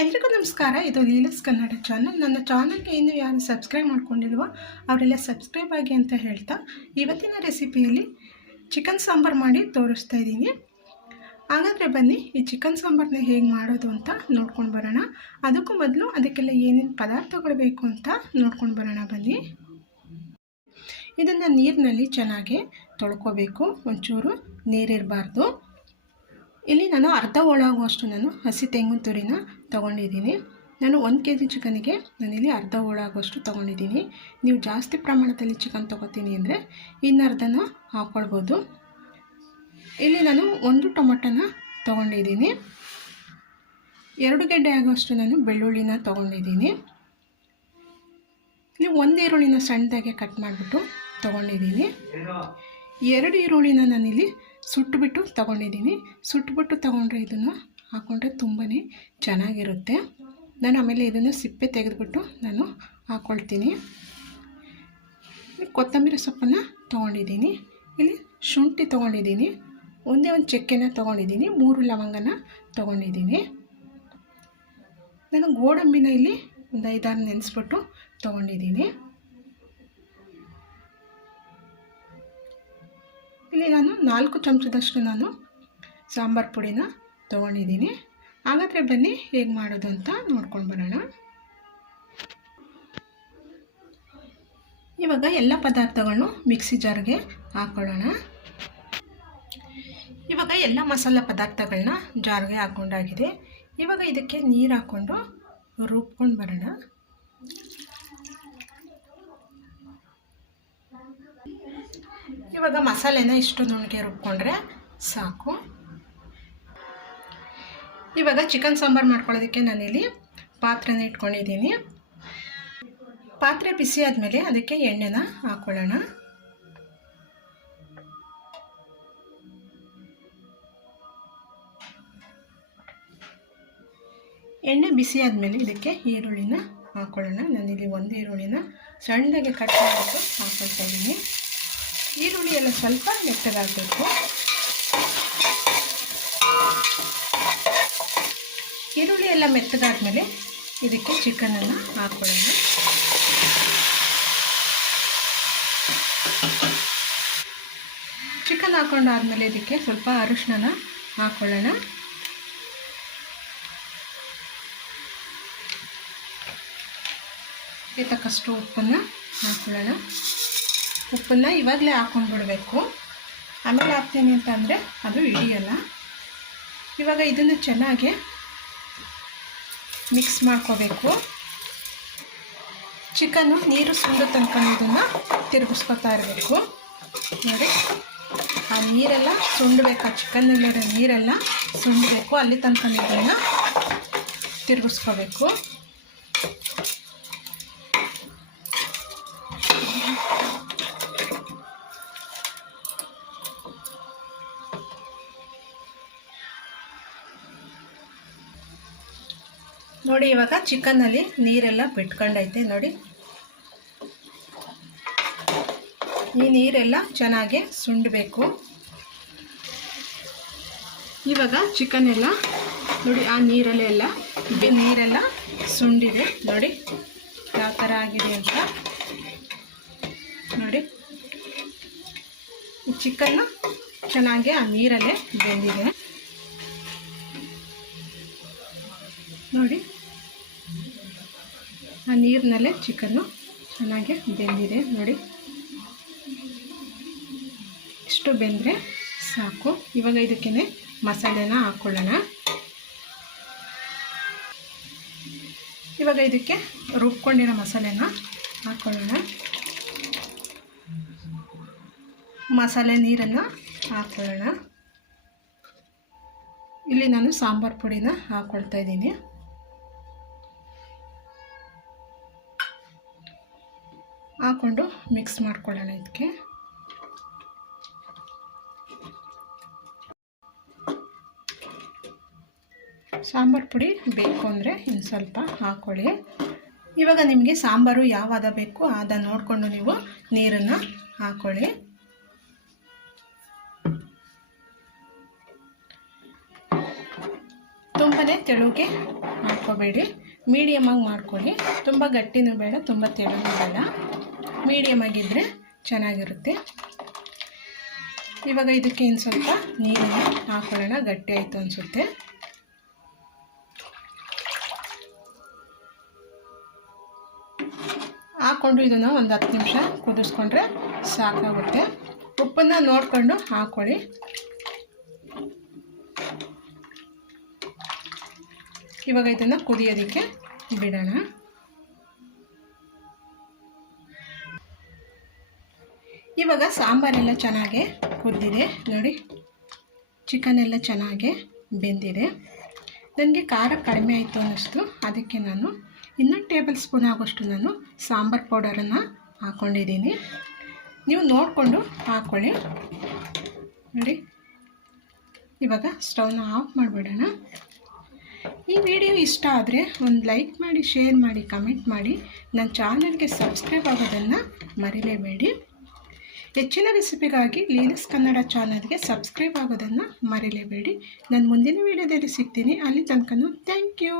ಎಲ್ರಿಗೂ ನಮಸ್ಕಾರ. ಇದು ಲೀಲಸ್ ಕನ್ನಡ ಚಾನಲ್ ನನ್ನ ಚಾನಲ್ಗೆ ಇನ್ನೂ ಯಾರು ಸಬ್ಸ್ಕ್ರೈಬ್ ಮಾಡ್ಕೊಂಡಿಲ್ವೋ ಅವರೆಲ್ಲ ಸಬ್ಸ್ಕ್ರೈಬ್ ಆಗಿ ಅಂತ ಹೇಳ್ತಾ ಇವತ್ತಿನ ರೆಸಿಪಿಯಲ್ಲಿ ಚಿಕನ್ ಸಾಂಬಾರು ಮಾಡಿ ತೋರಿಸ್ತಾ ಇದ್ದೀನಿ. ಹಾಗಾದರೆ ಬನ್ನಿ, ಈ ಚಿಕನ್ ಸಾಂಬಾರನ್ನ ಹೇಗೆ ಮಾಡೋದು ಅಂತ ನೋಡ್ಕೊಂಡು ಬರೋಣ. ಅದಕ್ಕೂ ಮೊದಲು ಅದಕ್ಕೆಲ್ಲ ಏನೇನು ಪದಾರ್ಥಗಳು ಬೇಕು ಅಂತ ನೋಡ್ಕೊಂಡು ಬರೋಣ ಬನ್ನಿ. ಇದನ್ನು ನೀರಿನಲ್ಲಿ ಚೆನ್ನಾಗಿ ತೊಳ್ಕೊಬೇಕು. ಒಂಚೂರು ನೀರಿರಬಾರ್ದು ಇಲ್ಲಿ ನಾನು ಅರ್ಧ ಒಳಾಗುವಷ್ಟು ನಾನು ಹಸಿ ತೆಂಗಿನ ತುರಿನ ತೊಗೊಂಡಿದ್ದೀನಿ. ನಾನು ಒಂದು ಕೆ ಜಿ ಚಿಕನಿಗೆ ನಾನಿಲ್ಲಿ ಅರ್ಧ ಒಳಾಗುವಷ್ಟು ತೊಗೊಂಡಿದ್ದೀನಿ. ನೀವು ಜಾಸ್ತಿ ಪ್ರಮಾಣದಲ್ಲಿ ಚಿಕನ್ ತೊಗೋತೀನಿ ಅಂದರೆ ಇನ್ನರ್ಧನ ಹಾಕ್ಕೊಳ್ಬೋದು ಇಲ್ಲಿ ನಾನು ಒಂದು ಟೊಮೊಟೊನ ತೊಗೊಂಡಿದ್ದೀನಿ. ಎರಡು ಗೆಡ್ಡೆ ಆಗುವಷ್ಟು ನಾನು ಬೆಳ್ಳುಳ್ಳಿನ ತೊಗೊಂಡಿದ್ದೀನಿ. ಇಲ್ಲಿ ಒಂದು ಈರುಳ್ಳಿನ ಸಣ್ಣದಾಗೆ ಕಟ್ ಮಾಡಿಬಿಟ್ಟು ತೊಗೊಂಡಿದ್ದೀನಿ. ಎರಡು ಈರುಳ್ಳಿನ ನಾನಿಲ್ಲಿ ಸುಟ್ಟುಬಿಟ್ಟು ತೊಗೊಂಡಿದ್ದೀನಿ. ಸುಟ್ಟುಬಿಟ್ಟು ತೊಗೊಂಡ್ರೆ ಇದನ್ನು ಹಾಕ್ಕೊಂಡ್ರೆ ತುಂಬಾ ಚೆನ್ನಾಗಿರುತ್ತೆ. ನಾನು ಆಮೇಲೆ ಇದನ್ನು ಸಿಪ್ಪೆ ತೆಗೆದುಬಿಟ್ಟು ನಾನು ಹಾಕ್ಕೊಳ್ತೀನಿ ಕೊತ್ತಂಬರಿ ಸೊಪ್ಪನ್ನು ತೊಗೊಂಡಿದ್ದೀನಿ. ಇಲ್ಲಿ ಶುಂಠಿ ತೊಗೊಂಡಿದ್ದೀನಿ. ಒಂದೇ ಒಂದು ಚಕ್ಕೆನ ತೊಗೊಂಡಿದ್ದೀನಿ. ಮೂರು ಲವಂಗನ ತೊಗೊಂಡಿದ್ದೀನಿ. ನಾನು ಗೋಡಂಬಿನ ಇಲ್ಲಿ ಒಂದು ಐದಾರು ನೆನೆಸ್ಬಿಟ್ಟು ತೊಗೊಂಡಿದ್ದೀನಿ. ಇಲ್ಲಿ ನಾನು ನಾಲ್ಕು ಚಮಚದಷ್ಟು ನಾನು ಸಾಂಬಾರು ಪುಡಿನ ತೊಗೊಂಡಿದ್ದೀನಿ. ಹಾಗಾದರೆ ಬನ್ನಿ, ಹೇಗೆ ಮಾಡೋದು ಅಂತ ನೋಡ್ಕೊಂಡು ಬರೋಣ. ಇವಾಗ ಎಲ್ಲ ಪದಾರ್ಥಗಳನ್ನು ಮಿಕ್ಸಿ ಜಾರ್ಗೆ ಹಾಕ್ಕೊಳ್ಳೋಣ ಇವಾಗ ಎಲ್ಲ ಮಸಾಲ ಪದಾರ್ಥಗಳನ್ನ ಜಾರ್ಗೆ ಹಾಕ್ಕೊಂಡಾಗಿದೆ ಇವಾಗ ಇದಕ್ಕೆ ನೀರು ಹಾಕ್ಕೊಂಡು ರುಬ್ಕೊಂಡು ಬರೋಣ. ಇವಾಗ ಮಸಾಲೆನ ಇಷ್ಟು ನುಣ್ಣಗೆ ರುಬ್ಕೊಂಡ್ರೆ ಸಾಕು. ಇವಾಗ ಚಿಕನ್ ಸಾಂಬಾರು ಮಾಡ್ಕೊಳ್ಳೋದಕ್ಕೆ ನಾನಿಲ್ಲಿ ಪಾತ್ರೆನ ಇಟ್ಕೊಂಡಿದ್ದೀನಿ. ಪಾತ್ರೆ ಬಿಸಿ ಆದಮೇಲೆ ಅದಕ್ಕೆ ಎಣ್ಣೆನ ಹಾಕ್ಕೊಳ್ಳೋಣ ಎಣ್ಣೆ ಬಿಸಿ ಆದಮೇಲೆ ಇದಕ್ಕೆ ಈರುಳ್ಳಿನ ಹಾಕ್ಕೊಳ್ಳೋಣ ನಾನಿಲ್ಲಿ ಒಂದು ಈರುಳ್ಳಿನ ಸಣ್ಣದಾಗಿ ಕಟ್ ಮಾಡಿಬಿಟ್ಟು ಹಾಕ್ಕೊಳ್ತಾ ಇದ್ದೀನಿ. ಈರುಳ್ಳಿ ಎಲ್ಲ ಸ್ವಲ್ಪ ಮೆತ್ತಗಾಗಬೇಕು. ಈರುಳ್ಳಿ ಎಲ್ಲ ಮೆತ್ತಗಾದ್ಮೇಲೆ ಇದಕ್ಕೆ ಚಿಕನನ್ನು ಹಾಕ್ಕೊಳ್ಳೋಣ ಚಿಕನ್ ಹಾಕೊಂಡಾದ್ಮೇಲೆ ಇದಕ್ಕೆ ಸ್ವಲ್ಪ ಅರಿಶಿನ ಹಾಕ್ಕೊಳ್ಳೋಣ ತಕ್ಕಷ್ಟು ಉಪ್ಪನ್ನು ಹಾಕ್ಕೊಳ್ಳೋಣ ಉಪ್ಪನ್ನು ಇವಾಗಲೇ ಹಾಕ್ಕೊಂಡ್ಬಿಡ್ಬೇಕು ಆಮೇಲೆ ಹಾಕ್ತೀನಿ ಅಂತಂದರೆ ಅದು ಹಿಡಿಯಲ್ಲ. ಇವಾಗ ಇದನ್ನು ಚೆನ್ನಾಗಿ ಮಿಕ್ಸ್ ಮಾಡ್ಕೋಬೇಕು. ಚಿಕನ್ನು ನೀರು ಸುಂದ ತನಕ ಇದನ್ನು ತಿರುಗಿಸ್ಕೊತಾ ಇರಬೇಕು. ನೋಡಿ, ಆ ನೀರೆಲ್ಲ ಸುಂಡಬೇಕು, ಆ ಚಿಕನ್ನಲ್ಲಿರೋ ನೀರೆಲ್ಲ ಸುಂಡಬೇಕು. ಅಲ್ಲಿ ತನಕ ಇದನ್ನು ತಿರುಗಿಸ್ಕೋಬೇಕು. ನೋಡಿ, ಇವಾಗ ಚಿಕನ್ನಲ್ಲಿ ನೀರೆಲ್ಲ ಬಿಟ್ಕೊಂಡೈತೆ ನೋಡಿ. ಈ ನೀರೆಲ್ಲ ಚೆನ್ನಾಗಿ ಸುಂಡಬೇಕು. ಇವಾಗ ಚಿಕನ್ ಎಲ್ಲ ನೋಡಿ, ಆ ನೀರಲ್ಲೆಲ್ಲ ನೀರೆಲ್ಲ ಸುಂಡಿದೆ ನೋಡಿ. ಯಾವ ಥರ ಆಗಿದೆ ಅಂತ ನೋಡಿ. ಚಿಕನ್ನು ಚೆನ್ನಾಗಿ ಆ ನೀರಲ್ಲೇ ಬೆಂದಿದೆ. ನೋಡಿ. ಆ ನೀರಿನಲ್ಲೇ ಚಿಕನ್ನು ಚೆನ್ನಾಗಿ ಬೆಂದಿದೆ ನೋಡಿ. ಇಷ್ಟು ಬೆಂದರೆ ಸಾಕು. ಇವಾಗ ಇದಕ್ಕೆ ಮಸಾಲೆನ ಹಾಕ್ಕೊಳ್ಳೋಣ ಇವಾಗ ಇದಕ್ಕೆ ರುಬ್ಕೊಂಡಿರೋ ಮಸಾಲೆನ ಹಾಕ್ಕೊಳ್ಳೋಣ ಮಸಾಲೆ ನೀರನ್ನು ಹಾಕ್ಕೊಳ್ಳೋಣ ಇಲ್ಲಿ ನಾನು ಸಾಂಬಾರು ಪುಡಿನ ಹಾಕ್ಕೊಳ್ತಾ ಇದ್ದೀನಿ. ಹಾಕ್ಕೊಂಡು ಮಿಕ್ಸ್ ಮಾಡ್ಕೊಳ್ಳೋಣ ಇದಕ್ಕೆ. ಸಾಂಬಾರು ಪುಡಿ ಬೇಕು ಅಂದರೆ ಇನ್ನು ಸ್ವಲ್ಪ ಹಾಕ್ಕೊಳ್ಳಿ ಇವಾಗ ನಿಮಗೆ ಸಾಂಬಾರು ಯಾವಾದ ಬೇಕು ಆದ ನೋಡಿಕೊಂಡು ನೀವು ನೀರನ್ನು ಹಾಕ್ಕೊಳ್ಳಿ ತುಂಬಾ ತೆಳುಗೆ ಮಾಡ್ಕೋಬೇಡಿ ಮೀಡಿಯಮಾಗಿ ಮಾಡ್ಕೊಳ್ಳಿ. ತುಂಬ ಗಟ್ಟಿನೂ ಬೇಡ, ತುಂಬ ತೆಳುನೂ ಬೇಡ. ಮೀಡಿಯಮ್ ಆಗಿದ್ದರೆ ಚೆನ್ನಾಗಿರುತ್ತೆ. ಇವಾಗ ಇದಕ್ಕೆ ಇನ್ನು ಸ್ವಲ್ಪ ನೀರನ್ನು ಹಾಕೊಳ್ಳೋಣ. ಗಟ್ಟಿ ಆಯಿತು ಅನಿಸುತ್ತೆ. ಹಾಕ್ಕೊಂಡು ಇದನ್ನು ಒಂದು ಹತ್ತು ನಿಮಿಷ ಕುದಿಸ್ಕೊಂಡ್ರೆ ಸಾಕಾಗುತ್ತೆ. ಉಪ್ಪನ್ನು ನೋಡಿಕೊಂಡು ಹಾಕ್ಕೊಳ್ಳಿ ಇವಾಗ ಇದನ್ನು ಕುದಿಯೋದಕ್ಕೆ ಬಿಡೋಣ. ಇವಾಗ ಸಾಂಬಾರೆಲ್ಲ ಚೆನ್ನಾಗೆ ಕುದ್ದಿದೆ. ನೋಡಿ ಚಿಕನ್ ಎಲ್ಲ ಚೆನ್ನಾಗಿ ಬೆಂದಿದೆ. ನನಗೆ ಖಾರ ಕಡಿಮೆ ಆಯಿತು ಅನ್ನಿಸ್ತು. ಅದಕ್ಕೆ ನಾನು ಇನ್ನೊಂದು ಟೇಬಲ್ ಸ್ಪೂನ್ ಆಗೋಷ್ಟು ನಾನು ಸಾಂಬಾರು ಪೌಡರನ್ನು ಹಾಕ್ಕೊಂಡಿದ್ದೀನಿ ನೀವು ನೋಡಿಕೊಂಡು ಹಾಕ್ಕೊಳ್ಳಿ ನೋಡಿ, ಇವಾಗ ಸ್ಟವ್ನ ಆಫ್ ಮಾಡಿಬಿಡೋಣ. ಈ ವಿಡಿಯೋ ಇಷ್ಟ ಆದರೆ ಒಂದು ಲೈಕ್ ಮಾಡಿ, ಶೇರ್ ಮಾಡಿ, ಕಮೆಂಟ್ ಮಾಡಿ. ನನ್ನ ಚಾನಲ್ಗೆ ಸಬ್ಸ್ಕ್ರೈಬ್ ಆಗೋದನ್ನು ಮರಿಲೇಬೇಡಿ. ಹೆಚ್ಚಿನ ರೆಸಿಪಿಗಾಗಿ ಲೀನಸ್ ಕನ್ನಡ ಚಾನಲ್ಗೆ ಸಬ್ಸ್ಕ್ರೈಬ್ ಆಗೋದನ್ನು ಮರೆಯಲೇಬೇಡಿ. ನಾನು ಮುಂದಿನ ವೀಡಿಯೋದಲ್ಲಿ ಸಿಗ್ತೀನಿ. ಅಲ್ಲಿ ತನಕ ಥ್ಯಾಂಕ್ ಯು.